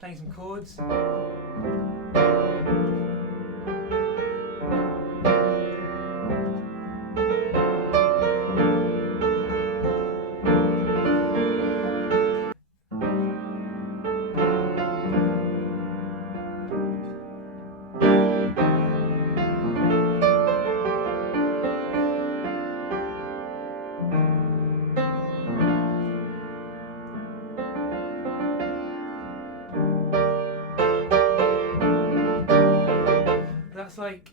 playing some chords. That's like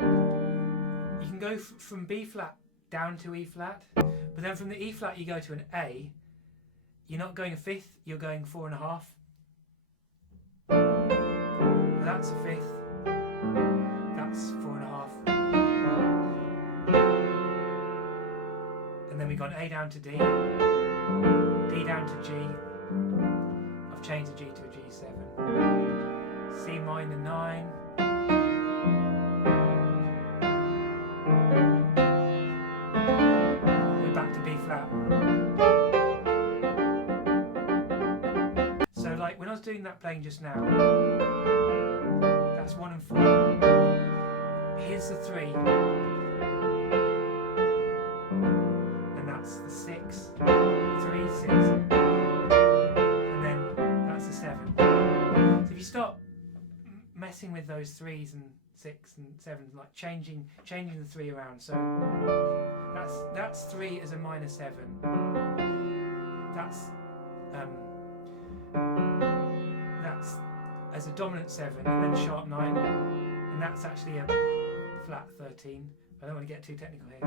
you can go from B flat down to E flat, but then from the E flat you go to an A. You're not going a fifth, you're going 4.5. That's a fifth. That's 4.5. And then we've gone A down to D, D down to G. I've changed the G to a G7. C minor 9. We're back to B flat. So like when I was doing that playing just now, that's 1 and 4. Here's the 3. And that's the 6. 3, 6. And then that's the 7. So if you start messing with those 3s and 6 and 7s, like changing the 3 around, so that's 3 as a minor 7. That's as a dominant 7, and then sharp 9, and that's actually a flat 13. I don't want to get too technical here.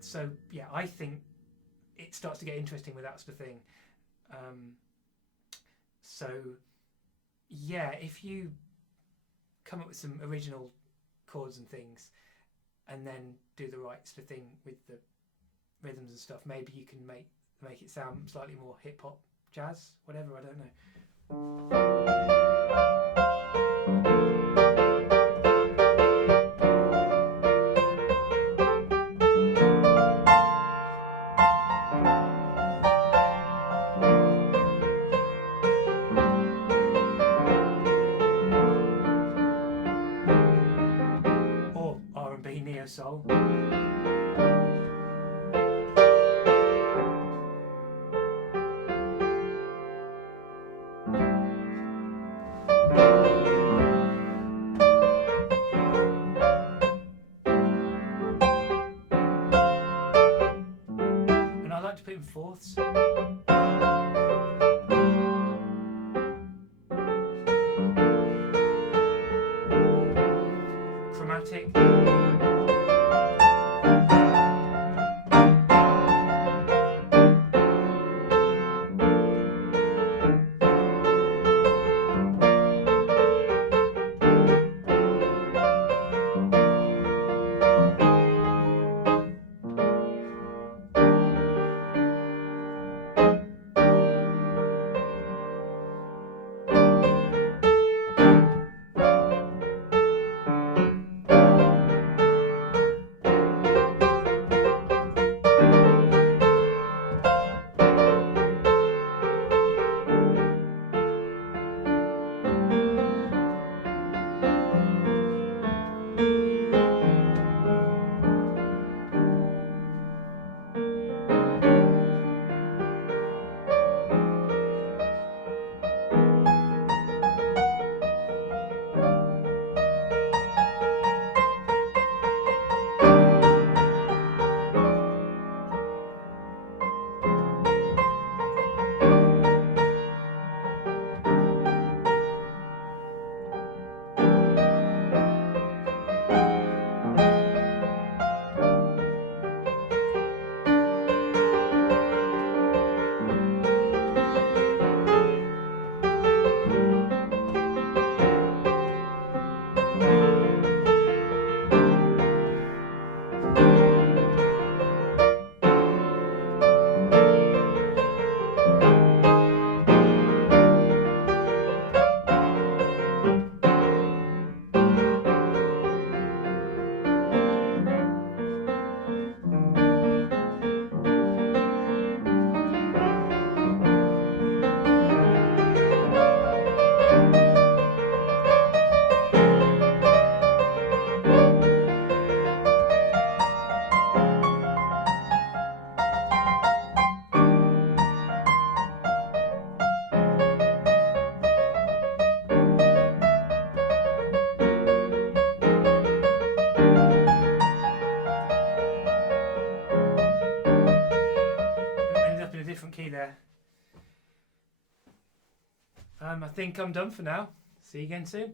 So yeah, I think it starts to get interesting with that sort of thing. So yeah, if you come up with some original chords and things, and then do the right sort of thing with the rhythms and stuff, maybe you can make it sound slightly more hip hop, jazz, whatever. I don't know. Soul. And I like to put in fourths. Chromatic. I think I'm done for now. See you again soon.